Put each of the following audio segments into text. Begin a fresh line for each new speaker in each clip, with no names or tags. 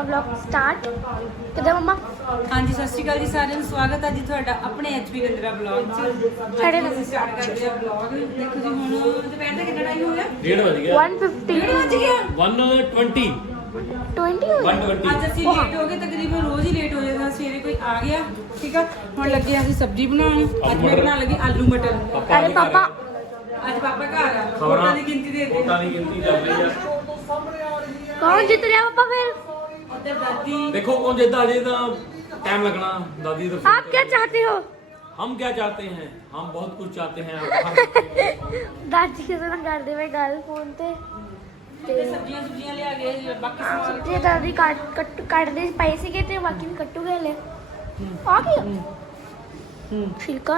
Vlog start ਕਿਦਾਂ ਮਮਾ।
ਹਾਂਜੀ ਸਤਿ ਸ਼੍ਰੀ ਅਕਾਲ ਜੀ ਸਾਰਿਆਂ ਨੂੰ ਸਵਾਗਤ ਹੈ ਜੀ ਤੁਹਾਡਾ ਆਪਣੇ ਐਚਪੀ ਗੰਦਰਾ ਬਲੌਗ 'ਚ।
ਸਾਡੇ
ਅਸੀਂ ਸਟਾਰਟ ਕਰਦੇ ਆ ਬਲੌਗ। ਦੇਖੋ ਜੀ ਹੁਣ ਦੁਪਹਿਰ ਦਾ ਕਿੰਨਾ ਟਾਈਮ ਹੋ ਗਿਆ?
1:30 ਵਜ ਗਿਆ
150
ਵੱਜ ਗਿਆ
1:20
20 ਹੋ ਗਿਆ।
1:20
ਅੱਜ ਅਸੀਂ ਲੇਟ ਹੋ ਗਏ, ਤਕਰੀਬਨ ਰੋਜ਼ ਹੀ ਲੇਟ ਹੋ ਜਾਂਦਾ। ਸਵੇਰੇ ਕੋਈ ਆ ਗਿਆ, ਠੀਕ ਆ। ਹੁਣ ਲੱਗੇ ਆ ਅਸੀਂ ਸਬਜ਼ੀ ਬਣਾਉਣ। ਅੱਜ ਮੈਂ ਬਣਾਉਣ ਲੱਗੀ ਆਲੂ ਮਟਰ।
ਅਰੇ ਪਾਪਾ
ਅੱਜ ਪਾਪਾ ਘਰ ਆ, ਵੋਟਾਂ ਦੀ ਗਿਣਤੀ ਦੇ ਦੇ।
ਵੋਟਾਂ ਦੀ ਗਿਣਤੀ ਚੱਲ ਰਹੀ ਆ।
ਕੌਣ ਜਿੱਤ ਰਿਹਾ ਪਾਪਾ फिर?
ਉੱਧਰ ਦਾਦੀ
देखो कौन जीता अजय तो टाइम लगना दादी तो
आप क्या चाहते हो?
हम क्या चाहते हैं, हम बहुत कुछ चाहते हैं।
ਦਾਦੀ ਕਿਹਦੇ ਨਾਲ ਕਰਦੇ ਵੇ ਗੱਲ ਫੋਨ ਤੇ
ਸਬਜ਼ੀਆਂ ਸੁਬਜ਼ੀਆਂ ਲਿਆ ਗਏ, ਬਾਕੀ ਸਮਾਨ
ਸਬਜ਼ੀ ਦਾਦੀ ਕੱਟਦੇ ਪਏ ਸੀਗੇ ਤੇ ਬਾਕੀ ਵੀ ਕੱਟੂਗੇ ਹਲੇ। ਆ ਗਿਆ ਛਿਲਕਾ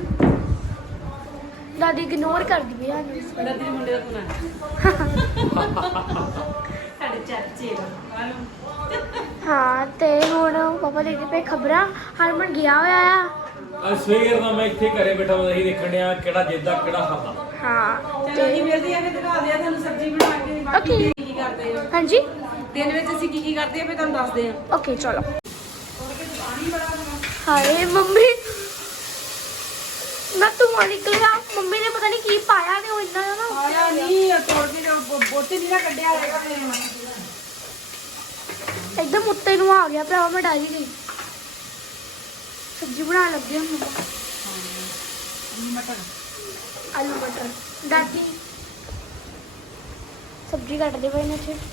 ਦਾਦੀ ਇਗਨੋਰ ਕਰਦੀ ਵੀ ਸਾਨੂੰ।
ਦਾਦੀ ਦੇ ਮੁੰਡੇ ਦਾ ਫੋਨ ਆਇਆ ਸਾਡੇ ਚਾਚੇ ਦਾ।
ਹਾਂ ਤੇ ਹੁਣ ਪਾਪਾ ਦੇਖਦੇ ਪਏ ਖਬਰਾਂ। ਹਰਮਨ ਗਿਆ ਹੋਇਆ ਆ।
ਸਵੇਰ ਦਾ ਮੈਂ ਇੱਥੇ ਘਰੇ ਬੈਠਾ ਹਾਂ, ਅਸੀਂ ਦੇਖਣ ਡਿਆ ਕਿਹੜਾ ਜਿੱਤਦਾ ਕਿਹੜਾ ਹਾਰਦਾ।
ਹਾਂ
ਚਲੋ ਜੀ ਮਿਲਦੀ ਆ, ਫਿਰ ਦਿਖਾ ਦਿਆ ਤੁਹਾਨੂੰ ਸਬਜ਼ੀ ਬਣਾ ਕੇ। ਬਾਕੀ
Okay.
ਕੀ ਕਰਦੇ ਹੋ
ਹਾਂਜੀ
ਦਿਨ ਵਿੱਚ ਅਸੀਂ ਕੀ ਕਰਦੇ ਆ, ਫਿਰ ਤੁਹਾਨੂੰ ਦੱਸਦੇ ਆ।
ਓਕੇ ਚਲੋ। ਹਾਏ ਮੰਮੀ ਨਾ ਤੂੰ ਨਿਕਲ ਗਿਆ। ਮੰਮੀ ਨੇ ਪਤਾ ਨਹੀਂ ਕੀ ਪਾਇਆ ਨੇ ਉਹ ਇੰਨਾ ਨਾ
ਆਇਆ ਨਹੀਂ ਤੋੜ ਕੇ ਬੋਟੀ ਨਹੀਂ ਨਾ ਕੱਢਿਆ ਹੈਗਾ ਮੇਰੇ ਨਾਲ।
एकदम उत्ते ਨੂੰ ਆ ਗਿਆ ਭਰਾ। ਮੈਂ ਡਰ ਹੀ ਗਈ। ਸਬਜ਼ੀ ਬਣਾਉਣ ਲੱਗੀ ਹਾਂ ਮੰਮਾ। ਆਲੂ ਮਟਰ ਦਾਦੀ ਸਬਜ਼ੀ ਕੱਟਦੇ ਪਏ ਨੇ ਇੱਥੇ।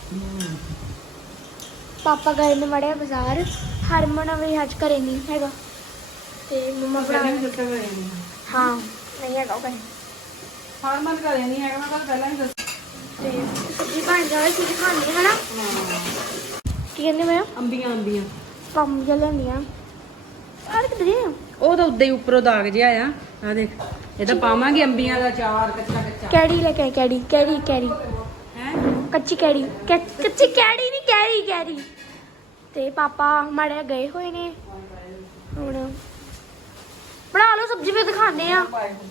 ਪਾਪਾ ਗਏ ਨੇ ਮੜਿਆ ਬਾਜ਼ਾਰ। ਹਰਮਨ ਵੀ ਅੱਜ ਘਰੇ ਨਹੀਂ ਹੈਗਾ ਤੇ ਮੰਮਾ
ਪਹਿਲਾਂ
ਬਣਾ
ਵੀ ਦੱਸਿਆ ਹੋਇਆ ਨਹੀਂ।
ਹਾਂ ਨਹੀਂ ਹੈਗਾ ਉਹ ਘਰੇ
ਹਾਂ ਮਨ ਕਰਿਆ ਨਹੀਂ ਹੈਗਾ, ਮੈਂ ਕੱਲ ਪਹਿਲਾਂ ਹੀ ਦੱਸ।
ਤੇ ਸਬਜ਼ੀ ਬਣ ਜਾਵੇ ਸੀ ਖਾਣੀ ਹੈ ਨਾ। ਕੀ ਕਹਿੰਦੇ ਮੈਂ
ਅੰਬੀਆਂ
ਪੰਮ ਜਿਹਾ ਲੈਂਦੀਆਂ ਆਹ ਕਿੱਥੇ
ਉਹ ਤਾਂ ਉਦਾਂ ਹੀ ਉੱਪਰੋਂ ਦਾਗ ਜਿਹਾ ਆ। ਆ ਦੇਖ, ਇਹਦਾ ਪਾਵਾਂਗੇ ਅੰਬੀਆਂ ਦਾ ਅਚਾਰ ਕੱਚਾ
ਕੈੜੀ ਲੈ ਕੇ ਆਈ, ਕੈੜੀ
ਹੈ।
ਕੱਚੀ ਕੈੜੀ ਕੱਚੀ ਕੈੜੀ ਨਹੀਂ ਕੈੜੀ। ਤੇ ਪਾਪਾ ਮਾੜੇ ਗਏ ਹੋਏ ਨੇ। ਹੁਣ ਬਣਾ ਲਓ ਸਬਜ਼ੀ ਵੀ ਦਿਖਾਣੇ ਆ।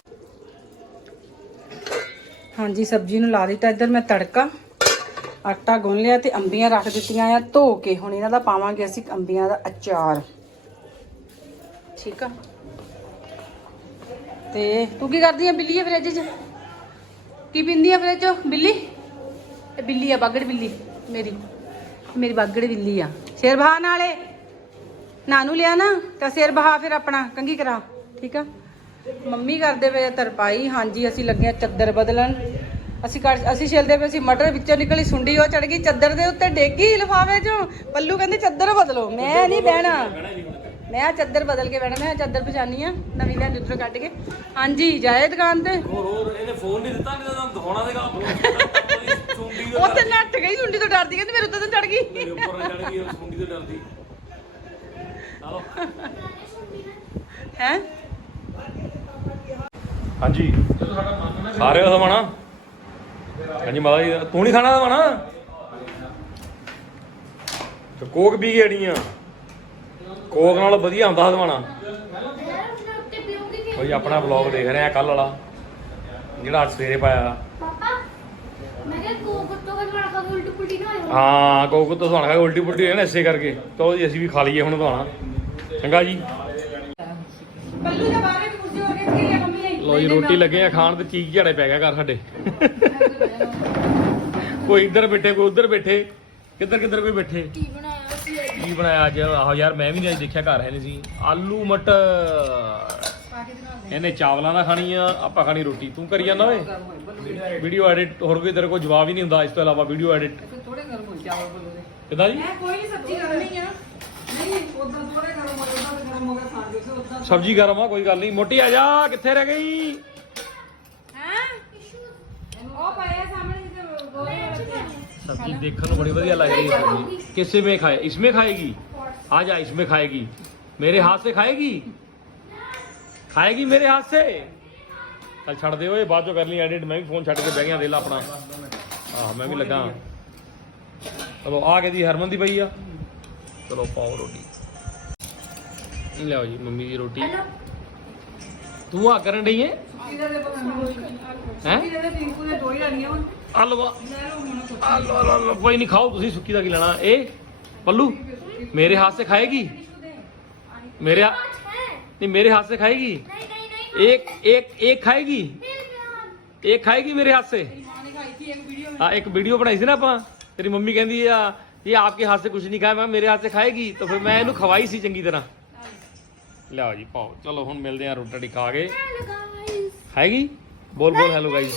ਹਾਂਜੀ ਸਬਜ਼ੀ ਨੂੰ ਲਾ ਦਿੱਤਾ ਇੱਧਰ ਮੈਂ ਤੜਕਾ। ਆਟਾ ਗੁੰਨ ਲਿਆ ਤੇ ਅੰਬੀਆਂ ਰੱਖ ਦਿੱਤੀਆਂ ਆ ਧੋ ਕੇ। ਹੁਣ ਇਹਨਾਂ ਦਾ ਪਾਵਾਂਗੇ ਅਸੀਂ ਅੰਬੀਆਂ ਦਾ ਅਚਾਰ, ਠੀਕ ਆ। ਤੇ ਤੂੰ ਕੀ ਕਰਦੀ ਆ? ਬਿੱਲੀ ਆ ਫਰਿੱਜ 'ਚ, ਕੀ ਪੀਂਦੀ ਆ ਫਰਿੱਜ 'ਚ? ਬਿੱਲੀ, ਇਹ ਬਿੱਲੀ ਆ, ਬਾਗੜ ਬਿੱਲੀ ਮੇਰੀ ਬਾਗੜ ਬਿੱਲੀ ਆ। ਸਿਰ ਬਹਾ ਨਾਲੇ ਨਾਨੂ ਲਿਆ ਨਾ ਤਾਂ ਸਿਰ ਬਹਾ, ਫਿਰ ਆਪਣਾ ਕੰਘੀ ਕਰਾ, ਠੀਕ ਆ। ਮੰਮੀ ਕਰਦੇ ਪਏ ਤਰਪਾਈ। ਹਾਂਜੀ ਅਸੀਂ ਲੱਗੇ ਆ ਚੱਦਰ ਬਦਲਣ। ਅਸੀਂ ਛਿਲਦੇ ਪਏ ਸੀ ਮਟਰ, ਵਿੱਚੋਂ ਨਿਕਲੀ ਸੁੰਡੀ, ਉਹ ਚੜ ਗਈ ਚੱਦਰ ਦੇ ਉੱਤੇ, ਡੇਗੀ ਲਿਫਾਫੇ 'ਚੋਂ। ਪੱਲੂ ਕਹਿੰਦੇ ਚੱਦਰ ਬਦਲੋ। ਮੈਂ ਨਹੀਂ ਬਹਿਣਾ, ਮੈਂ ਚੱਦਰ ਬਦਲ ਕੇ ਬਹਿਣਾ। ਮੈਂ ਚੱਦਰ ਪਛਾਣੀ ਆ ਨਵੀਂ ਲੈਣ ਉੱਧਰੋਂ ਕੱਢ ਕੇ। ਹਾਂਜੀ ਜਾਏ ਦੁਕਾਨ ਤੇ।
ਹੋਰ ਇਹਨੇ ਫੋਨ ਨਹੀਂ ਦਿੱਤਾ, ਨਹੀਂ ਤਾਂ ਦਿਖਾਉਣਾ ਸੀਗਾ। ਸੁੰਡੀ ਤੋਂ
ਉੱਥੇ ਨੱਠ ਗਈ, ਸੁੰਡੀ ਤੋਂ ਡਰਦੀ, ਕਹਿੰਦੀ ਮੇਰੇ ਉੱਤੇ ਤਾਂ ਚੜ ਗਈ।
ਮੇਰੇ ਉੱਪਰ ਨਾ ਚੜ ਗਈ, ਉਹ ਸੁੰਡੀ ਤੋਂ ਡਰਦੀ। ਚਲੋ
ਹੈ
ਹਾਂਜੀ ਖਾ ਰਹੇ ਹੋ ਸਮਾਣਾ? ਹਾਂਜੀ ਮਾਤਾ ਜੀ ਤੂੰ ਨਹੀਂ ਖਾਣਾ ਸਮਾਣਾ ਤੇ ਕੋਕ ਪੀ ਕੇ ਅੜੀਆਂ। ਕੋਕ ਨਾਲ ਵਧੀਆ ਹੁੰਦਾ ਸਮਾਣਾ। ਕੋਈ ਆਪਣਾ ਵਲੌਗ ਦੇਖ ਰਹੇ ਆ ਕੱਲ ਵਾਲਾ, ਜਿਹੜਾ ਅੱਜ ਸਵੇਰੇ ਪਾਇਆ।
ਪਾਪਾ ਮੈਂ ਕਿਹਾ ਕੋਕ ਤੋਂ ਬਣਾ ਕੇ ਉਲਟੀ ਪੁਲਟੀ ਨਾ ਹੋਏ।
ਹਾਂ ਕੋਕ ਤੋਂ ਸਵਾਣਾ ਖਾ ਉਲਟੀ ਪੁਲਟੀ ਹੋਈ ਨਾ, ਇਸੇ ਕਰਕੇ। ਤੋ ਜੀ ਅਸੀਂ ਵੀ ਖਾ ਲਈਏ ਹੁਣ ਸਵਾਣਾ। ਚੰਗਾ ਜੀ
ਪੱਲੂ ਦੇ ਬਾਰੇ ਕੁਝ ਹੋ ਗਿਆ ਕਿ ਮੰਮੀ ਨੇ
ਲੋ ਜੀ ਰੋਟੀ ਲੱਗੇ ਆ ਖਾਣ ਤੇ ਚੀਕ ਝਾੜੇ ਪੈ ਗਿਆ ਘਰ ਸਾਡੇ। ਕੋਈ ਇੱਧਰ ਬੈਠੇ, ਕੋਈ ਉੱਧਰ ਬੈਠੇ, ਕਿੱਧਰ ਕੋਈ ਬੈਠੇ।
ਕੀ ਬਣਾਇਆ ਸੀ?
ਕੀ ਬਣਾਇਆ ਅੱਜ? ਆਹੋ ਯਾਰ ਮੈਂ ਵੀ ਨਹੀਂ ਅੱਜ ਦੇਖਿਆ, ਘਰ ਹੈ ਨਹੀਂ ਸੀ। ਆਲੂ ਮਟਰ। ਇਹਨੇ ਚਾਵਲਾਂ ਨਾਲ ਖਾਣੀ ਆ, ਆਪਾਂ ਖਾਣੀ ਰੋਟੀ। ਤੂੰ ਕਰੀ ਜਾਂਦਾ ਓਏ ਵੀਡੀਓ ਐਡਿਟ। ਹੋਰ ਕੋਈ ਤੇਰੇ ਕੋਲ ਜਵਾਬ ਹੀ ਨਹੀਂ ਹੁੰਦਾ ਇਸ ਤੋਂ ਇਲਾਵਾ ਵੀਡੀਓ ਐਡਿਟ।
ਥੋੜੇ ਗਰਮ ਹੋ ਚਾਵਲ ਬੋਲਦੇ
ਕਿੱਦਾਂ ਜੀ?
ਮੈਂ ਕੋਈ ਨਹੀਂ ਸਬਜ਼ੀ ਕਰਨੀ ਆ। ਨਹੀਂ ਉਦਾਂ ਥੋੜੇ ਗਰਮ ਹੋ ਜਾਂਦਾ ਤੇ ਗਰਮ ਹੋ ਗਿਆ ਖਾ ਲਿਓ ਉਦਾਂ।
ਸਬਜ਼ੀ ਗਰਮ ਆ, ਕੋਈ ਗੱਲ ਨਹੀਂ। ਮੋਟੀ ਆ ਜਾ, ਕਿੱਥੇ ਰਹਿ ਗਈ?
ਹੈ ਉਹ ਪਏ ਸਾਹਮਣੇ ਜਿੱਥੇ ਗੋਲੇ ਵਾਲੇ।
सब्जी देखने को बड़ी बढ़िया लग रही है। सब्जी किससे में खाए? इसमें खाएगी? आ जा, इसमें खाएगी। मेरे हाथ से खाएगी? खाएगी मेरे हाथ से? चल छड़ दे ओए, बाद चो कर ली एडिट। मैं भी फोन छड़ के बह गया, दे ला अपना। हाँ मैं भी लगा। चलो आ गई दी हरमन दी पई आ। चलो पाओ रोटी। लियाओ जी मम्मी की रोटी। तू आ करन रही है? हैं? आलो आलो आलो कोई नहीं खाओ तुसी, सुक्की दा की लेना। ए पल्लू मेरे हाथ से खाएगी मेरे हाथ नहीं मेरे हाथ से खाएगी एक एक एक खाएगी एक खाएगी मेरे हाथ से हाँ एक वीडियो बनाई थी ना आप तेरी मम्मी कहती है ये आपके हाथ से कुछ नहीं खाया मैं मेरे हाथ से खाएगी तो फिर मैं इन्हें खवाई सी चंगी तरह लिया जी पाओ चलो हम मिलते हैं रोटी खा के खाएगी बोल बोल हेलो गाइस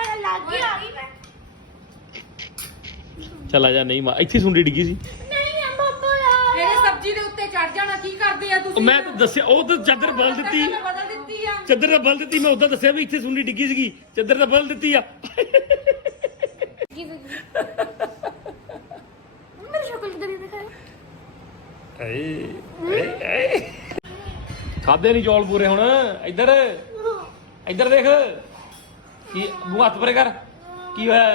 चला जा नहीं मां ਇੱਥੇ ਸੁੰਡੀ ਡਿੱਗੀ ਸੀ
ਮੇਰੇ ਸਬਜ਼ੀ ਦੇ ਉੱਤੇ ਚੜ ਜਾਣਾ ਕੀ ਕਰਦੇ ਆ ਤੁਸੀਂ
ਮੈਂ ਤਾਂ ਦੱਸਿਆ ਉਹ ਤਾਂ ਚਾਦਰ ਬਦਲ ਦਿੱਤੀ
ਬਦਲ ਦਿੱਤੀ ਆ
ਚਾਦਰ ਤਾਂ ਬਦਲ ਦਿੱਤੀ ਮੈਂ ਉਦਾਂ ਦੱਸਿਆ ਵੀ ਇੱਥੇ ਸੁੰਡੀ ਡਿੱਗੀ ਸੀਗੀ ਚਾਦਰ ਤਾਂ ਬਦਲ ਦਿੱਤੀ ਆ
मेरी शक्ल किधर ही दिखाया
ਖਾਦੇ ਨਹੀਂ ਚੌਲ ਪੂਰੇ ਹੁਣ ਇੱਧਰ ਇੱਧਰ ਦੇਖ ਕੀ ਮੂੰਹ ਹੱਥ ਪਰੇ ਕਰ ਕੀ ਹੋਇਆ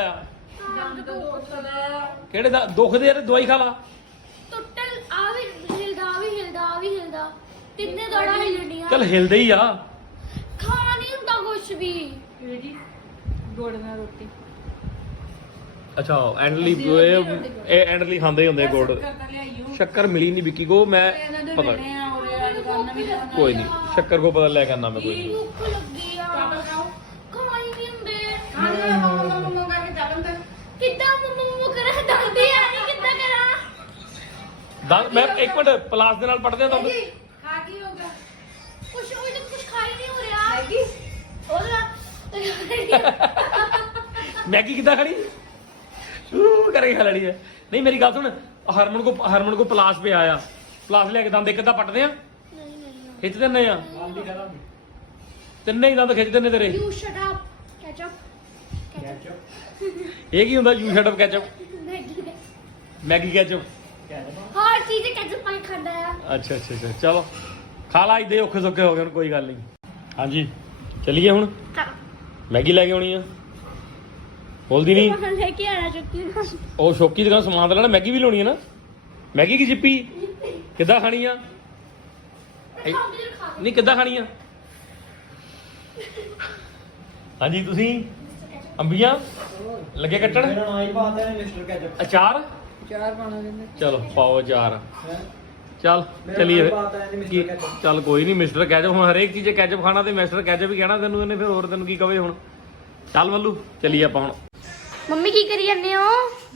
ਕਿਹੜੇ ਦਾ ਦੁੱਖ ਦੇ ਯਾਰ ਦਵਾਈ ਖਾ ਲਾ
टोटल आवी हिलदा तिन्ने दौड़ा हिलनी
ਚੱਲ ਹਿਲਦੇ ਹੀ ਆ
खा नहीं हुंदा कुछ भी
ਜੀ ਗੋੜ ਨਾਲ ਰੋਟੀ
ਅੱਛਾ ਐਂਡਲੀ ਇਹ ਐਂਡਲੀ ਖਾਂਦੇ ਹੀ ਹੁੰਦੇ ਗੁੜ ਸ਼ੱਕਰ ਮਿਲੀ ਨਹੀਂ ਵਿੱਕੀ ਕੋ ਮੈਂ ਪਤਾ ਕੋਈ ਨਹੀਂ ਸ਼ੱਕਰ ਕੋ ਪਤਾ ਲੈ ਕੇ ਆਣਾ ਮੈਂ ਕੋਈ ਨਹੀਂ
भूख लगी आ खा ही नहीं हुंदे
ਮਮਾ ਕਰਕੇ ਚੱਲਣ ਤੇ
किद्दां मम्मू करे दंदी आ नहीं किद्दां करा
ਦੰਦ ਮੈਂ ਇੱਕ ਮਿੰਟ ਪਲਾਸ ਦੇ ਨਾਲ ਪੜਦੇ ਆ ਦੰਦ
ਖਾ ਕੀ ਹੋ ਗਿਆ
कुछ खा ही नहीं हो रहा मैगी ओला
ਮੈਗੀ ਕਿੱਦਾਂ ਖੜੀ ਸ਼ੂ ਕਰਕੇ ਖਾ ਲੈਣੀ ਹੈ ਨਹੀਂ ਮੇਰੀ ਗੱਲ ਸੁਣ ਹਰਮਨ ਕੋ ਪਲਾਸ ਪਿਆ ਆ ਪਲਾਸ ਲੈ ਕੇ ਦੰਦ ਇੱਕ ਅੱਧਾ ਪੱਟਦੇ ਆ ਖਿੱਚ ਦਿੰਨੇ ਆ ਤਿੰਨੇ ਹੀ ਦੰਦ ਖਿੱਚ ਦਿੰਨੇ ਤੇਰੇ
यू शट अप केचप
ਇਹ ਕੀ ਹੁੰਦਾ you shut up ketchup
Maggi
Maggi ketchup
हर चीज केचप पाई खाता है
ਅੱਛਾ ਚਲੋ ਖਾ ਲਾ ਇਦੇ ਔਖੇ ਸੌਖੇ ਹੋ ਗਏ ਹੁਣ ਕੋਈ ਗੱਲ ਨਹੀਂ ਹਾਂਜੀ ਚਲਿਏ ਹੁਣ ਮੈਗੀ ਲੈ ਕੇ ਆਉਣੀ ਆ ਬੋਲਦੀ ਨਹੀਂ
लेके आना चुकी
ਉਹ ਸ਼ੌਕੀ ਦੁਕਾਨ ਸਮਾਨ ਤੇ ਲੈਣਾ ਮੈਗੀ ਵੀ ਲਾਉਣੀ ਹੈ ਨਾ ਮੈਗੀ ਕੀ ਜਿੱਪੀ ਕਿੱਦਾਂ ਖਾਣੀ ਆ ਨਹੀਂ ਕਿੱਦਾਂ ਖਾਣੀ ਆ ਹਾਂਜੀ ਤੁਸੀਂ ਅੰਬੀਆਂ ਲੱਗੇ ਕੱਟਣ ਅਚਾਰ
ਚਾਰ ਪਾਣਾ ਕਹਿੰਦੇ
ਚਲੋ ਪਾਓ ਅਚਾਰ ਚੱਲ ਚਲੀਏ ਚੱਲ ਕੋਈ ਨਹੀਂ ਮਿਸਟਰ ਕੈਚਅਪ ਹੁਣ ਹਰੇਕ ਚੀਜ਼ੇ ਕੈਚਅਪ ਖਾਣਾ ਤੇ ਮਿਸਟਰ ਕੈਚਅਪ ਹੀ ਕਹਿਣਾ ਤੈਨੂੰ ਇਹਨੇ ਫਿਰ ਹੋਰ ਤੈਨੂੰ ਕੀ ਕਵੇ ਹੁਣ ਚੱਲ ਮੱਲੂ ਚਲੀਏ ਆਪਾਂ ਹੁਣ
ਮੰਮੀ ਕੀ ਕਰੀ ਜਾਂਦੇ ਹੋ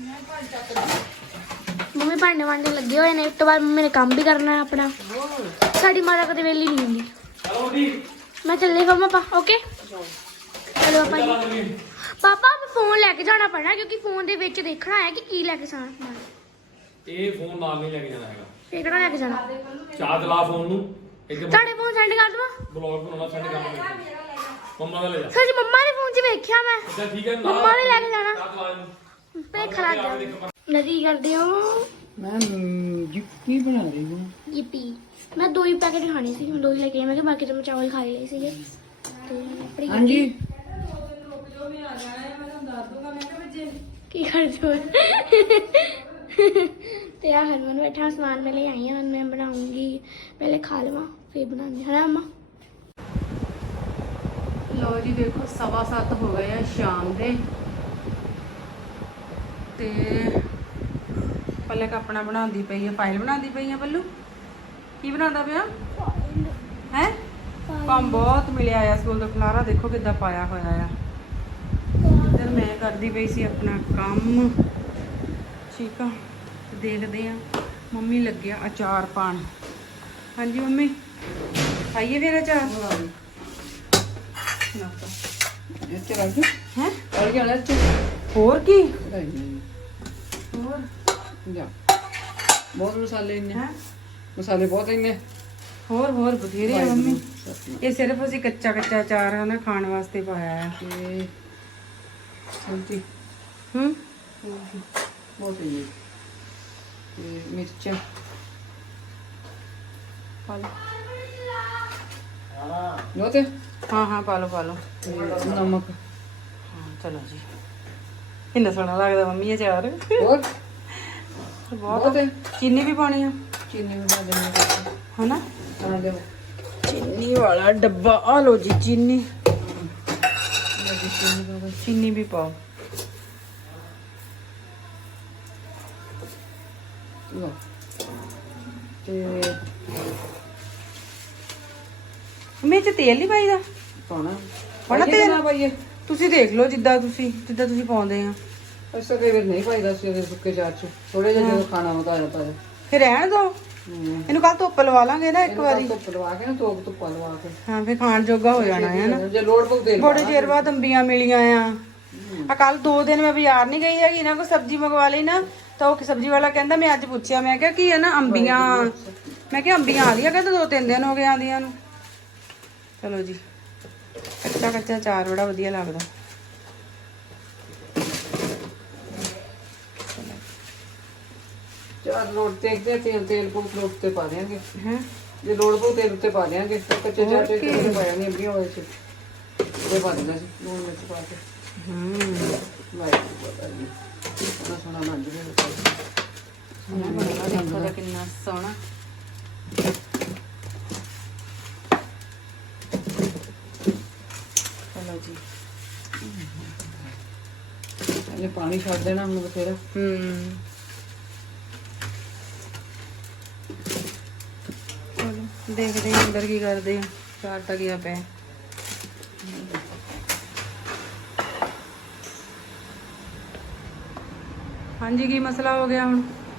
ਮੰਮੀ ਭਾਂਡੇ ਵਾਂਡੇ ਲੱਗੇ ਹੋਏ ਨੇ ਉਸ ਤੋਂ ਬਾਅਦ ਮੰਮੀ ਨੇ ਕੰਮ ਵੀ ਕਰਨਾ ਹੈ ਆਪਣਾ ਸਾਡੀ ਮਾਤਾ ਕਦੇ ਵੇਲੀ ਨਹੀਂ ਹੁੰਦੀ
ਚਲੋ ਜੀ
ਮੈਂ ਚੱਲੇ ਫਿਰ ਪਾਪਾ ਓਕੇ ਚਲੋ ਪਾਪਾ ਜੀ ਪਾਪਾ ਮੈਂ ਫੋਨ ਲੈ ਕੇ ਜਾਣਾ ਪੈਣਾ ਕਿਉਂਕਿ ਫੋਨ ਦੇ ਵਿੱਚ ਦੇਖਣਾ ਹੈ ਕਿ ਕੀ ਲੈ ਕੇ ਜਾਣਾ
ਇਹ ਫੋਨ ਨਾਲ ਨਹੀਂ ਲੈ ਕੇ ਜਾਣਾ ਹੈਗਾ
ਫੇਰ ਕਿਹੜਾ ਲੈ ਕੇ ਜਾਣਾ
ਚਾਰਜ ਲਾ ਫੋਨ ਨੂੰ ਇੱਕ
ਤੁਹਾਡੇ ਫੋਨ ਸੈਂਡ ਕਰ ਦਵਾਂ
ਬਲੌਗ ਬਣਾਉਣਾ ਸੈਂਡ ਕਰਨਾ ਮੰਮਾ ਦਾ ਲੈ ਜਾ
ਸਰ ਜੀ ਮੰਮਾ ਦੇ ਫੋਨ 'ਚ ਵੇਖਿਆ ਮੈਂ
ਅੱਛਾ ਠੀਕ ਹੈ
ਮੰਮਾ ਨੇ ਲੈ ਕੇ ਜਾਣਾ
ਚਾਰਜ ਲਾ ਇਹਨੂੰ
ਭੇਖ ਲੱਗ ਗਿਆ ਨਦੀ ਕਰਦੇ ਹੋ
ਮੈਂ ਜਿੱਪੀ ਬਣਾ ਰਹੀ ਹਾਂ
ਯੀਪੀ ਮੈਂ ਦੋ ਹੀ ਪੈਕੇਟ ਖਾਣੇ ਸੀ ਮੈਂ ਦੋ ਹੀ ਲੈ ਕੇ ਆਈ ਮੈਂ ਕਿਹਾ ਬਾਕੀ ਤਾਂ ਮੈਂ ਚਾਵਲ ਖਾ ਲਏ ਸੀਗੇ ਤੇ ਆਪਣੀ
ਹਾਂਜੀ
ਕੀ ਕਰਦੇ ਹੋ ਤੇ ਆ ਹਰਮਨ ਬੈਠਾ ਸਮਾਨ ਮੈਂ ਲੈ ਆਈ ਹਾਂ ਹੁਣ ਮੈਂ ਬਣਾਉਂਗੀ ਪਹਿਲੇ ਖਾ ਲਵਾਂ ਫਿਰ ਬਣਾਉਂਗੀ ਹੈ ਅਮਾ
ਲੋ ਜੀ ਦੇਖੋ 7:15 ਹੋ ਗਏ ਆ ਸ਼ਾਮ ਦੇ ਤੇ ਪਲਕ ਆਪਣਾ ਬਣਾਉਂਦੀ ਪਈ ਆ ਫਾਈਲ ਬਣਾਉਂਦੀ ਪਈ ਆ ਬੱਲੂ ਕੀ ਬਣਾਉਂਦਾ ਪਿਆ ਹੈ ਕੰਮ ਬਹੁਤ ਮਿਲਿਆ ਆ ਸਕੂਲ ਦਾ ਖਲਾਰਾ ਦੇਖੋ ਕਿੱਦਾਂ ਪਾਇਆ ਹੋਇਆ ਆ ਇੱਧਰ ਮੈਂ ਕਰਦੀ ਪਈ ਸੀ ਆਪਣਾ ਕੰਮ ਠੀਕ ਆ ਦੇਖਦੇ ਆ ਮੰਮੀ ਲੱਗਿਆ ਅਚਾਰ ਪਾਣ ਹਾਂਜੀ ਮੰਮੀ ਖਾਈਏ ਫਿਰ ਅਚਾਰ
ਇੱਥੇ ਰੱਖ
ਹੈ
ਔਰ ਕੀ ਹਾਲ ਹੈ
ਹੋਰ ਕੀ
ਹੋਰ ਜਾ ਬਹੁਤ ਮਸਾਲੇ ਇੰਨੇ
ਹੈ
ਮਸਾਲੇ ਬਹੁਤ ਇੰਨੇ
ਹੋਰ ਹੋਰ ਬਥੇਰੇ ਆ ਮੰਮੀ ਇਹ ਸਿਰਫ ਅਸੀਂ ਕੱਚਾ ਅਚਾਰ ਹੈ ਨਾ ਖਾਣ ਵਾਸਤੇ ਪਾਇਆ ਆ
ਤੇ ਸਬਜ਼ੀ
ਹੂੰ
ਬਹੁਤ ਇੰਨੇ ਤੇ ਮਿਰਚ
ਪਾ ਲਓ
ਲੋ ਤੇ
ਹਾਂ ਹਾਂ ਪਾ ਲਓ
ਤੇ ਨਮਕ
ਹਾਂ ਚਲੋ ਜੀ ਇੰਨਾ ਸੋਹਣਾ ਲੱਗਦਾ ਮੰਮੀ ਅਚਾਰ
ਹੋਰ
ਬਹੁਤ ਚੀਨੀ ਵੀ ਪਾਣੀ ਆ
ਚੀਨੀ ਵੀ ਪਾ ਦੇਣੀ
ਹਨਾ
ਹਾਂ ਦੇ
ਚੀਨੀ ਵਾਲਾ ਡੱਬਾ ਆ ਲੋ ਜੀ ਚੀਨੀ ਚੀਨੀ ਵੀ ਪਾਓ
ਲਓ ਤੇ
ਵਿੱਚ ਤੇਲ ਨਹੀਂ ਪਾਈਦਾ?
ਪਾਉਣਾ
ਪਾਉਣਾ
ਪਾਈਏ ਕਿ
ਤੇਲ?
ਨਾ ਪਾਈਏ?
ਤੁਸੀਂ ਦੇਖ ਲਓ ਜਿੱਦਾਂ ਤੁਸੀਂ ਪਾਉਂਦੇ ਆ।
ਅਸਾਂ ਕਈ ਵਾਰ ਨਹੀਂ ਪਾਈਦਾ ਸੀ ਸੁੱਕੇ ਚਾਰ ਚ, ਥੋੜੇ ਜਿਹਾ ਜਦੋਂ ਖਾਣਾ ਹੁੰਦਾ ਜਾਂਦਾ ਹੈ।
ਫਿਰ ਰਹਿਣ ਦੋ, ਇਹਨੂੰ ਕੱਲ ਧੁੱਪ ਲਵਾ ਲਾਂਗੇ ਨਾ ਇੱਕ ਵਾਰੀ।
ਧੁੱਪ ਲਵਾ ਕੇ ਨਾ ਧੁੱਪ ਲਵਾ ਕੇ
ਹਾਂ ਫਿਰ ਖਾਣ ਜੋਗਾ ਹੋ ਜਾਣਾ ਹੈ ਨਾ।
ਜੇ ਲੋੜ ਪਊ ਤੇਲ
ਬੜੇ ਚਿਰ ਬਾਅਦ ਅੰਬੀਆਂ ਮਿਲੀਆਂ ਆ ਕੱਲ 2 ਦਿਨ ਮੈਂ ਬਾਜ਼ਾਰ ਨਹੀਂ ਗਈ ਹੈਗੀ ਨਾ, ਕੋਈ ਸਬਜ਼ੀ ਮੰਗਵਾ ਲਈ ਨਾ, ਤਾਂ ਉਹ ਸਬਜ਼ੀ ਵਾਲਾ ਕਹਿੰਦਾ, ਮੈਂ ਅੱਜ ਪੁੱਛਿਆ, ਮੈਂ ਕਿਹਾ ਕੀ ਹੈ ਨਾ ਅੰਬੀਆਂ, ਮੈਂ ਕਿਹਾ ਅੰਬੀਆਂ ਆਉਂਦੀਆਂ, ਕਹਿੰਦਾ 2-3 ਦਿਨ ਹੋ ਗਏ ਆਉਂਦੀਆਂ ਨੂੰ। ਚਲੋ ਜੀ, ਕੱਚਾ ਕੱਚਾ ਚਾਰ ਬੜਾ ਵਧੀਆ ਲੱਗਦਾ।
ਚਾਰ ਲੋੜ ਤੇ ਤੇਲ ਪਊ ਲੋੜ ਤੇ ਪਾ ਦਿਆਂਗੇ
ਹੈ
ਜੇ ਲੋੜ ਪਊ ਤੇਲ ਉੱਤੇ ਪਾ ਦਿਆਂਗੇ। ਕੱਚੇ ਚਾਰ ਤੇ ਤੇਲ ਪਾਇਆ ਨਹੀਂ ਅੰਬੀਆਂ ਹੋਏ ਸੀ ਉਹ ਪਾ ਦਿੰਦਾ ਸੀ ਲੂਣ ਮਿਰਚ ਪਾ ਕੇ। ਲਾਈਕ ਪਤਾ ਨਹੀਂ ਸੋਹਣਾ ਬਣ ਜੂਗਾ।
ਦੇਖੋ ਤਾਂ ਕਿੰਨਾ ਸੋਹਣਾ। ਚਲੋ ਜੀ,
ਇਹਨੇ ਪਾਣੀ ਛੱਡ ਦੇਣਾ ਹੁਣ ਬਥੇਰਾ।
ਚਲੋ ਦੇਖਦੇ ਹਾਂ ਅੰਦਰ ਕੀ ਕਰਦੇ ਆ। ਚਾਰ ਤਾਂ ਗਿਆ ਪਿਆ। ਹਾਂਜੀ ਕੀ ਮਸਲਾ ਹੋ ਗਿਆ ਹੁਣ?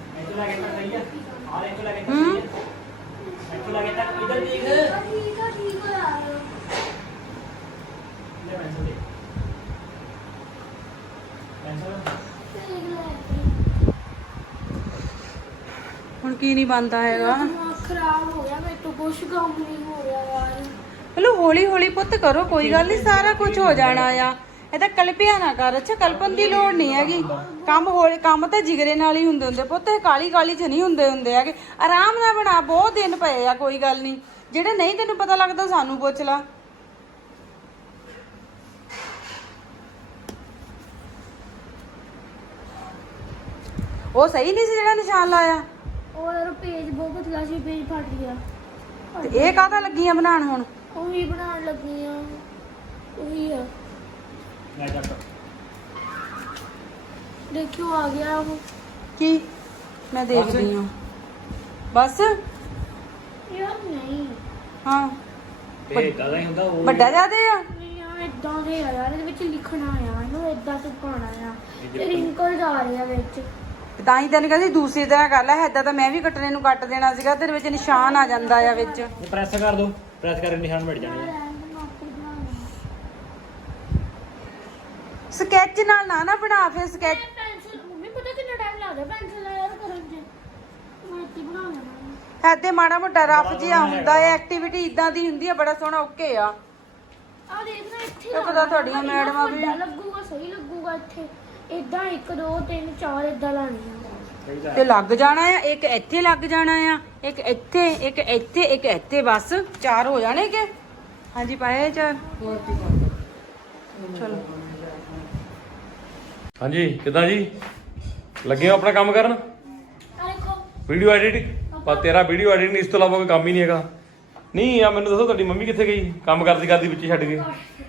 ਹੁਣ ਕੀ ਨਹੀਂ ਬਣਦਾ ਹੈਗਾ।
ਖਰਾਬ ਹੋ ਗਿਆ, ਮੇਰੇ ਤੋਂ ਕੁਛ ਕੰਮ ਨਹੀਂ ਹੋ ਰਿਹਾ ਯਾਰ।
ਚਲੋ ਹੌਲੀ ਹੌਲੀ ਪੁੱਤ ਕਰੋ, ਕੋਈ ਗੱਲ ਨਹੀਂ, ਸਾਰਾ ਕੁਝ ਹੋ ਜਾਣਾ ਆ। ਇਹਦਾ ਕਲਪਿਆ ਨਾ ਕਰ। ਅੱਛਾ ਕਲਪਨ ਦੀ ਲੋੜ ਨਹੀਂ ਹੈਗੀ। ਕੰਮ ਹੌਲੀ, ਕੰਮ ਤਾਂ ਜਿਗਰੇ ਨਾਲ ਹੀ ਹੁੰਦੇ ਪੁੱਤ। ਇਹ ਕਾਲੀ ਕਾਲੀ ਚ ਨਹੀਂ ਹੁੰਦੇ ਹੈਗੇ। ਆਰਾਮ ਨਾਲ ਬਣਾ, ਬਹੁਤ ਦਿਨ ਪਏ ਆ, ਕੋਈ ਗੱਲ ਨਹੀਂ। ਜਿਹੜੇ ਨਹੀਂ ਤੈਨੂੰ ਪਤਾ ਲੱਗਦਾ ਸਾਨੂੰ ਪੁੱਛ ਲਾ। ਉਹ ਸਹੀ ਨਹੀਂ ਸੀ ਜਿਹੜਾ ਨਿਸ਼ਾਨ ਲਾਇਆ।
ਉਹ ਯਾਰ ਪੇਜ ਬਹੁਤ ਪਤਲਾ ਸੀ, ਪੇਜ ਫਟ ਗਿਆ।
ਤੇ ਇਹ ਕਾਹਦਾ ਲੱਗੀਆਂ ਬਣਾਉਣ ਹੁਣ?
ਉਹੀ ਬਣਾਉਣ ਲੱਗੀ ਆ, ਉਹੀ ਆ। ਦੇਖਿਓ ਆ ਗਿਆ ਉਹ।
ਕੀ? ਮੈਂ ਦੇਖਦੀ ਹਾਂ ਬਸ।
ਯਾਰ ਨਹੀਂ,
ਹਾਂ
ਇਹ ਗਾਲਾਂ ਹੀ ਹੁੰਦਾ ਉਹ
ਵੱਡਾ ਜ਼ਿਆਦੇ ਆ।
ਨਹੀਂ ਯਾਰ ਇਦਾਂ ਦੇ ਆ ਯਾਰ, ਇਹਦੇ ਵਿੱਚ ਲਿਖਣਾ ਆ, ਇਹਨੂੰ ਇਦਾਂ ਤੋਂ ਪਾਉਣਾ ਆ, ਤੇ ਰਿੰਕਲ ਆ ਰਹੇ ਆ ਵਿੱਚ।
ਤਾਂ ਹੀ ਤੈਨੂੰ ਕਹਿੰਦੀ ਦੂਸਰੀ ਤਰ੍ਹਾਂ ਕਰ ਲੈ। ਏਦਾਂ ਤਾਂ ਮੈਂ ਵੀ ਕੱਟਣੇ ਨੂੰ ਕੱਟ ਦੇਣਾ ਸੀਗਾ। ਤੇਰੇ ਵਿੱਚ ਨਿਸ਼ਾਨ ਆ ਜਾਂਦਾ ਆ ਵਿੱਚ।
ਪ੍ਰੈਸ ਕਰ ਦੋ, ਪ੍ਰੈਸ ਕਰਕੇ ਨਿਸ਼ਾਨ ਮਿਟ ਜਾਣੇ।
ਸਕੈਚ ਨਾਲ ਨਾ ਬਣਾ, ਫਿਰ ਸਕੈਚ।
ਪੈਨਸਲ ਮੰਮੀ ਪਤਾ ਕਿੰਨਾ ਟਾਈਮ ਲੱਗਦਾ ਪੈਨਸਲ ਨਾਲ ਯਾਰ ਕਰਨ ਚ। ਮੈਂ ਇੱਥੇ ਬਣਾ ਲੈਣਾ।
ਐਦੇ ਮਾੜਾ ਮੋਟਾ ਰਫ ਜਿਹਾ ਹੁੰਦਾ ਹੈ। ਐਕਟੀਵਿਟੀ ਇਦਾਂ ਦੀ ਹੁੰਦੀ ਆ, ਬੜਾ ਸੋਹਣਾ ਓਕੇ ਆ।
ਆ ਦੇਖ ਨਾ ਇੱਥੇ
ਇਹ ਪਤਾ ਤੁਹਾਡੀਆਂ ਮੈਡਮਾਂ ਵੀ
ਲੱਗੂਗਾ, ਸਹੀ ਲੱਗੂਗਾ ਇੱਥੇ। ਇਦਾਂ 1 2 3 4 ਇਦਾਂ ਲਾਣੀਆਂ
ਤੇ ਲੱਗ ਜਾਣਾ ਆ। ਇੱਕ ਇੱਥੇ ਲੱਗ ਜਾਣਾ ਆ, ਇੱਕ ਇੱਥੇ, ਇੱਕ ਇੱਥੇ, ਇੱਕ ਇੱਥੇ, ਬਸ 4 ਹੋ ਜਾਣੇ ਕਿ? ਹਾਂਜੀ ਪਾਏ 4। ਚਲੋ
ਹਾਂਜੀ ਕਿਦਾਂ ਜੀ, ਲੱਗੇ ਹੋ ਆਪਣਾ ਕੰਮ ਕਰਨ?
ਆ ਦੇਖੋ
ਵੀਡੀਓ ਐਡਿਟ। ਪਰ ਤੇਰਾ ਵੀਡੀਓ ਐਡਿਟਿੰਗ ਇਸ ਤੋਂ ਇਲਾਵਾ ਕੋਈ ਕੰਮ ਹੀ ਨਹੀਂ ਹੈਗਾ। ਨਹੀਂ ਆ ਮੈਨੂੰ ਦੱਸੋ, ਤੁਹਾਡੀ ਮੰਮੀ ਕਿੱਥੇ ਗਈ? ਕੰਮ ਕਰਦੀ ਵਿੱਚ ਛੱਡ ਕੇ।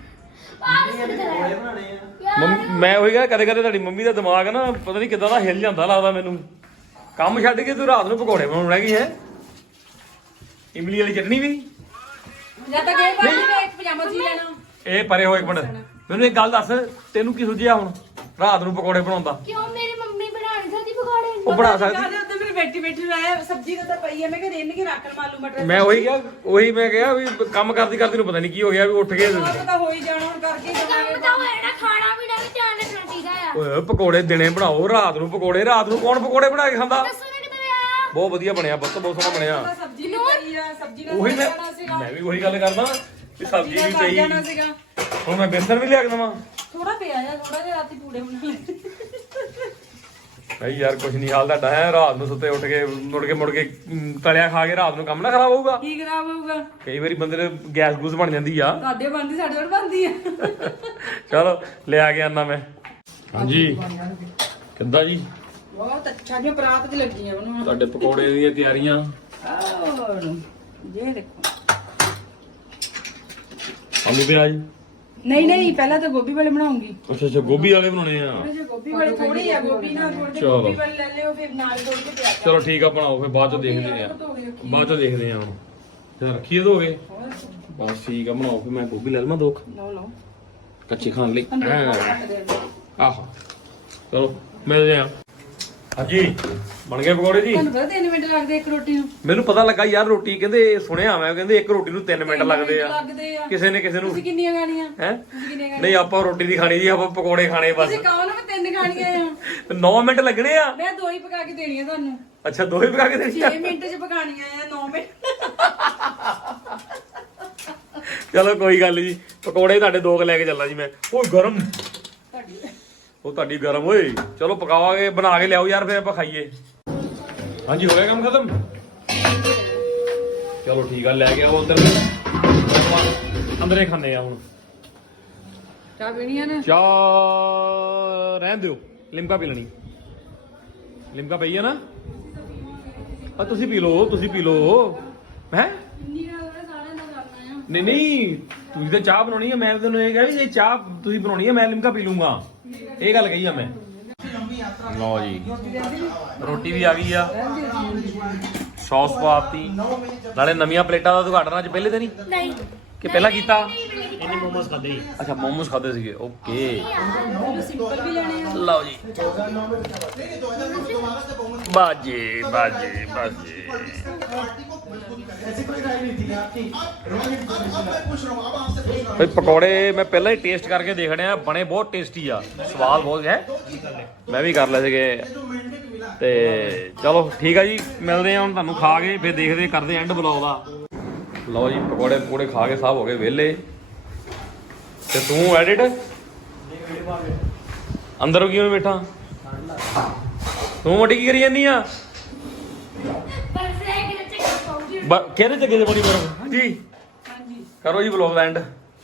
ਮੈਂ ਉਹੀ ਕਿਹਾ, ਕਦੇ ਕਦੇ ਤੁਹਾਡੀ ਮੰਮੀ ਦਾ ਦਿਮਾਗ ਨਾ ਪਤਾ ਨਹੀਂ ਕਿੱਦਾਂ ਦਾ ਹਿੱਲ ਜਾਂਦਾ ਲੱਗਦਾ ਮੈਨੂੰ। ਕੰਮ ਛੱਡ ਕੇ ਤੂੰ ਰਾਤ ਨੂੰ ਪਕੌੜੇ ਬਣਾਉਣ ਲੱਗੀ ਹੈ। ਇਮਲੀ ਵਾਲੀ ਚਟਨੀ ਵੀ।
ਜਾਂ ਤਾਂ ਗਏ ਪਾਣੀ ਵਿੱਚ ਇੱਕ ਪਜਾਮਾ ਸੀ ਲੈਣਾ।
ਇਹ ਪਰੇ ਹੋ ਇੱਕ ਮਿੰਟ, ਮੈਨੂੰ ਇੱਕ ਗੱਲ ਦੱਸ, ਤੈਨੂੰ ਕੀ ਸੁਝਿਆ ਹੁਣ ਰਾਤ ਨੂੰ ਪਕੌੜੇ ਬਣਾਉਂਦਾ?
ਕਿਉਂ ਮੇਰੀ ਮੰਮੀ ਬਣਾਣੀ ਸਕਦੀ ਪਕੌੜੇ?
ਉਹ ਬਣਾ ਸਕਦੀ।
ਉੱਤੇ ਮੇਰੀ ਬੈਠੀ ਆਇਆ ਸਬਜ਼ੀ ਤਾਂ ਪਈ ਆ। ਮੈਂ ਕਿਹਾ ਰਿੰਨ ਕੇ ਰੱਖ ਲ ਆਲੂ ਮਟਰ।
ਮੈਂ ਉਹੀ ਕਿਹਾ ਵੀ ਕੰਮ ਕਰਦੀ ਨੂੰ ਪਤਾ ਨਹੀਂ ਕੀ ਹੋ ਗਿਆ, ਵੀ ਉੱਠ ਕੇ
ਪਤਾ ਹੋ ਹੀ ਜਾਣਾ ਹੁਣ ਕਰਕੇ
ਕੰਮ ਤਾਂ ਹੋਇਆ ਨਾ, ਖਾਣਾ ਪੀਣਾ ਵੀ ਧਿਆਨ ਰੱਖਣਾ ਚਾਹੀਦਾ ਆ।
ਓਏ ਪਕੌੜੇ ਦਿਨੇ ਬਣਾਓ, ਰਾਤ ਨੂੰ ਪਕੌੜੇ। ਰਾਤ ਨੂੰ ਕੌਣ ਪਕੌੜੇ ਬਣਾ ਕੇ ਖਾਂਦਾ?
ਦੱਸੋ ਨਾ ਕਿੱਥੇ ਆਇਆ?
ਬਹੁਤ ਵਧੀਆ ਬਣਿਆ ਪੁੱਤ, ਬਹੁਤ ਸੋਹਣਾ ਬਣਿਆ।
ਸਬਜ਼ੀ ਵੀ ਪਈ ਆ, ਸਬਜ਼ੀ ਨਾਲ
ਉਹੀ ਮੈਂ ਵੀ ਉਹੀ ਗੱਲ ਕਰਦਾ ਵੀ ਸਬਜ਼ੀ ਵੀ ਪਈ।
ਜਾਣਾ ਸੀਗਾ।
ਹੁਣ ਮੈਂ ਬੇਸਣ ਵੀ ਲਿਆ ਕੇ ਦਵਾਂ?
ਥੋੜਾ ਪਿਆ ਆ, ਥੋੜਾ ਜਿਹਾ ਰਾਤੀ ਪੂੜੇ ਬਣਾ ਲੈ।
ਨਹੀਂ ਯਾਰ ਕੁਝ ਨਹੀਂ ਹਾਲ ਤੁਹਾਡਾ ਹੈ। ਰਾਤ ਨੂੰ ਸੁੱਤੇ ਉੱਠ ਕੇ ਮੁੜ ਕੇ ਤਲਿਆ ਖਾ ਕੇ ਰਾਤ ਨੂੰ ਕੰਮ ਨਾ ਖਰਾਬ ਹੋਊਗਾ।
ਕੀ ਖਰਾਬ ਹੋਊਗਾ?
ਕਈ ਵਾਰੀ ਬੰਦੇ ਦੇ ਗੈਸ ਗੂਸ ਬਣ ਜਾਂਦੀ ਆ।
ਤੁਹਾਡੇ ਬਣਦੀ, ਸਾਡੇ ਕੋਲ ਬਣਦੀ ਆ।
ਚਲੋ ਲਿਆ ਕੇ ਆਨਾ ਮੈਂ। ਹਾਂਜੀ ਕਿੱਦਾਂ ਜੀ?
ਬਹੁਤ ਅੱਛਾ ਜਿਹਾ ਪ੍ਰਾਤ ਦੀ ਲੱਗੀਆਂ ਬਣਾਉਣ।
ਤੁਹਾਡੇ ਪਕੌੜੇ ਦੀਆਂ ਤਿਆਰੀਆਂ।
ਔਰ ਇਹ ਦੇਖੋ
ਆਲੂ ਪਿਆਜ਼
ਨਹੀਂ ਨਹੀਂ ਪਹਿਲਾਂ ਤਾਂ ਗੋਭੀ ਵਾਲੇ ਬਣਾਉਂਗੀ।
ਅੱਛਾ ਗੋਭੀ ਵਾਲੇ ਬਣਾਉਣੇ ਆ।
ਗੋਭੀ ਵਾਲੇ ਥੋੜੀ ਆ, ਗੋਭੀ ਨਾ ਥੋੜੀ
ਚਲੋ।
ਗੋਭੀ ਵਾਲੇ ਲੈ ਲਿਓ, ਫਿਰ ਨਾਲ ਤੋੜ ਕੇ ਪਿਆਜ਼।
ਚਲੋ ਠੀਕ ਆ ਬਣਾਓ ਫਿਰ ਬਾਅਦ ਚ ਦੇਖਦੇ ਆ। ਬਾਅਦ ਚ ਦੇਖਦੇ ਆ ਹੁਣ। ਤੇ ਰੱਖੀਏ ਦੋਗੇ ਬਸ ਠੀਕ ਆ ਬਣਾਓ ਫਿਰ ਮੈਂ ਗੋਭੀ ਲੈ ਲਵਾਂ ਦੋ
ਲਓ
ਕੱਚੇ ਖਾਣ ਲਈ ਆਹੋ ਚਲੋ ਮਿਲਦੇ ਆ। ਹਾਂਜੀ ਬਣ ਗਏ ਪਕੌੜੇ ਜੀ।
ਤੁਹਾਨੂੰ ਪਤਾ 3 ਮਿੰਟ ਲੱਗਦੇ ਇੱਕ ਰੋਟੀ ਨੂੰ।
ਮੈਨੂੰ ਪਤਾ ਲੱਗਾ ਯਾਰ ਰੋਟੀ ਕਹਿੰਦੇ ਸੁਣਿਆ ਮੈਂ ਕਹਿੰਦੇ ਇੱਕ ਰੋਟੀ ਨੂੰ 3 ਮਿੰਟ ਲੱਗਦੇ ਆ ਕਿਸੇ ਨੇ ਕਿਸੇ ਨੂੰ
ਤੁਸੀਂ ਕਿੰਨੀਆਂ ਖਾਣੀਆਂ?
ਹੈ
ਤੁਸੀਂ ਕਿੰਨੀਆਂ ਖਾਣੀਆਂ?
ਨਹੀਂ ਆਪਾਂ ਰੋਟੀ ਨਹੀਂ ਖਾਣੀ ਜੀ ਆਪਾਂ ਪਕੌੜੇ ਖਾਣੇ ਬਸ
ਤੁਸੀਂ ਕਹੋ ਨਾ ਮੈਂ 3 ਖਾਣੀਆਂ ਆ।
9 ਮਿੰਟ ਲੱਗਣੇ ਆ।
ਮੈਂ 2 ਹੀ ਪਕਾ ਕੇ ਦੇਣੀਆਂ ਤੁਹਾਨੂੰ।
ਅੱਛਾ ਦੋ ਹੀ ਪਕਾ ਕੇ ਦੇਣੀ ਆ
6 ਮਿੰਟ 'ਚ ਪਕਾਣੀਆਂ ਆ, 9 ਮਿੰਟ।
ਚਲੋ ਕੋਈ ਗੱਲ ਜੀ ਪਕੌੜੇ ਤੁਹਾਡੇ 2 ਲੈ ਕੇ ਚੱਲਾਂ ਜੀ ਮੈਂ। ਓਏ ਗਰਮ ਉਹ ਤੁਹਾਡੀ ਗਰਮ ਓਏ ਚਲੋ ਪਕਾਵਾਂਗੇ ਬਣਾ ਕੇ ਲਿਆਓ ਯਾਰ ਫਿਰ ਆਪਾਂ ਖਾਈਏ। ਹਾਂਜੀ ਹੋ ਗਿਆ ਕੰਮ ਖਤਮ ਚਲੋ ਠੀਕ ਆ ਲੈ ਕੇ ਆਓ ਅੰਦਰ ਅੰਦਰੇ ਖਾਣੇ ਆ ਹੁਣ।
ਚਾਹ ਪੀਣੀ ਆ ਨਾ?
ਚਾਹ ਰਹਿਣ ਦਿਓ ਲਿਮਕਾ ਪੀ ਲੈਣੀ ਲਿਮਕਾ ਪਈ ਆ ਨਾ ਆ ਤੁਸੀਂ ਪੀ ਲਓ ਹੈ ਨਹੀਂ ਨਹੀਂ ਤੁਸੀਂ ਤਾਂ ਚਾਹ ਬਣਾਉਣੀ ਆ ਮੈਂ ਤੈਨੂੰ ਇਹ ਕਿਹਾ ਵੀ ਇਹ ਚਾਹ ਤੁਸੀਂ ਬਣਾਉਣੀ ਆ ਮੈਂ ਲਿਮਕਾ ਪੀ ਲੂੰਗਾ ਇਹ ਗੱਲ ਕਹੀ ਆ ਮੈਂ। ਲਓ ਜੀ ਰੋਟੀ ਵੀ ਆ ਗਈ ਆ ਸੌਸ ਪਾਤੀ ਨਾਲੇ ਨਵੀਆਂ ਪਲੇਟਾਂ ਦਾ ਉਦਘਾਟਨ ਅੱਜ ਪਹਿਲੇ ਤੇ ਨਹੀਂ ਕਿ ਪਹਿਲਾਂ ਕੀਤਾ।
ਇਹਨੇ ਮੋਮੋਸ ਖਾਦੇ।
ਅੱਛਾ ਮੋਮੋਸ ਖਾਦੇ ਸੀਗੇ ਓਕੇ
ਸਿੰਪਲ ਵੀ ਲੈਣੇ ਆ।
ਲਓ ਜੀ ਬਾਜੀ ਬਾਜੀ ਬਾਜੀ ਭਾਈ ਪਕੌੜੇ ਮੈਂ ਪਹਿਲਾਂ ਹੀ ਟੇਸਟ ਕਰਕੇ ਦੇਖਣੇ ਆ ਬਣੇ ਬਹੁਤ ਟੇਸਟੀ ਆ ਸਵਾਦ ਬਹੁਤ ਹੈ ਮੈਂ ਵੀ ਕਰ ਲਏ ਸੀਗੇ ਤੇ ਚਲੋ ਠੀਕ ਆ ਜੀ ਮਿਲਦੇ ਆ ਹੁਣ ਤੁਹਾਨੂੰ ਖਾ ਕੇ ਫਿਰ ਦੇਖਦੇ ਕਰਦੇ ਐਂਡ ਬਲੌਗ ਦਾ। ਲਓ ਜੀ ਪਕੌੜੇ ਖਾ ਕੇ ਸਭ ਹੋ ਗਏ ਵਿਹਲੇ ਤੇ ਤੂੰ ਐਡਿਟ ਅੰਦਰ ਕਿਵੇਂ ਬੈਠਾ ਤੂੰ ਮੋਟੀ ਕੀ ਕਰੀ ਜਾਂਦੀ ਆ ਕਿਹਦੇ ਚੱਗੇ ਦੇ ਬੜੀ ਬਰਫ। ਹਾਂਜੀ ਕਰੋ ਜੀ ਬਲੌਗ ਦਾ ਐਂਡ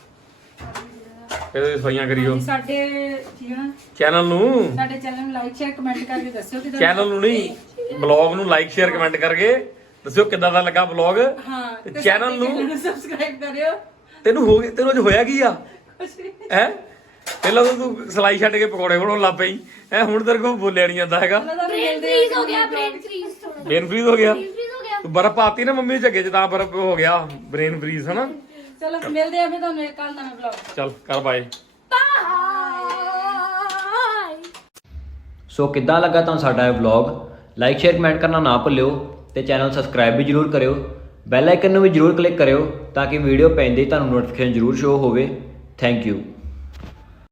ਇਹਦੇ ਸਫਾਈਆਂ ਕਰਿਓ
ਸਾਡੇ ਠੀਕ ਹੈ ਨਾ
ਚੈਨਲ ਨੂੰ
ਸਾਡੇ ਚੈਨਲ ਨੂੰ ਲਾਈਕ ਸ਼ੇਅਰ ਕਮੈਂਟ ਕਰਕੇ ਦੱਸਿਓ ਕਿ
ਚੈਨਲ ਨੂੰ ਨਹੀਂ ਬਲੌਗ ਨੂੰ ਲਾਈਕ ਸ਼ੇਅਰ ਕਮੈਂਟ ਕਰਕੇ ਦੱਸਿਓ ਕਿੱਦਾਂ ਦਾ ਲੱਗਾ ਬਲੌਗ
ਹਾਂ
ਤੇ ਚੈਨਲ ਨੂੰ
ਸਬਸਕ੍ਰਾਈਬ ਕਰਿਓ।
ਤੈਨੂੰ ਅੱਜ ਹੋਇਆ ਕੀ ਆ
ਕੁਛ ਨਹੀਂ।
ਹੈ ਪਹਿਲਾਂ ਤਾਂ ਤੂੰ ਸਲਾਈ ਛੱਡ ਕੇ ਪਕੌੜੇ ਬਣਾਉਣ ਲੱਗ ਪਈ ਹੈ ਹੁਣ ਤੇਰੇ ਕੋਲ ਬੋਲਿਆ ਨਹੀਂ ਜਾਂਦਾ ਹੈਗਾ
ਬ੍ਰੇਨ ਫ੍ਰੀਜ਼ ਹੋ ਗਿਆ ਬ੍ਰੇਨ ਫ੍ਰੀਜ਼
ਬ੍ਰੇਨ ਫ੍ਰੀਜ਼ ਹੋ ਗਿਆ
ਫ੍ਰੀਜ਼ ਹੋ ਗਿਆ
ਤੂੰ ਬਰਫ਼ ਪਾਤੀ ਨਾ ਮੰਮੀ ਦੇ ਝੱਗੇ 'ਚ ਤਾਂ ਬਰਫ਼ ਹੋ ਗਿਆ ਬ੍ਰੇਨ ਫ੍ਰੀਜ਼ ਹਨਾ।
ਚਲੋ ਮਿਲਦੇ ਆ ਫਿਰ ਤੁਹਾਨੂੰ ਕੱਲ ਨਵੇਂ ਵਲੌਗ।
ਚੱਲ ਕਰ ਬਾਏ।
ਬਾਏ।
ਸੋ ਕਿੱਦਾਂ ਲੱਗਾ ਤੁਹਾਨੂੰ ਸਾਡਾ ਇਹ ਵਲੌਗ? ਲਾਈਕ ਸ਼ੇਅਰ ਕਮੈਂਟ ਕਰਨਾ ਨਾ ਭੁੱਲਿਓ ਤੇ ਚੈਨਲ ਸਬਸਕ੍ਰਾਈਬ ਵੀ ਜਰੂਰ ਕਰਿਓ। ਬੈਲ ਆਈਕਨ ਨੂੰ ਵੀ ਜਰੂਰ ਕਲਿੱਕ ਕਰਿਓ ਤਾਂ ਕਿ ਵੀਡੀਓ ਪੈਂਦੇ ਹੀ ਤੁਹਾਨੂੰ ਨੋਟੀਫਿਕੇਸ਼ਨ ਜਰੂਰ ਸ਼ੋ ਹੋਵੇ। Thank you.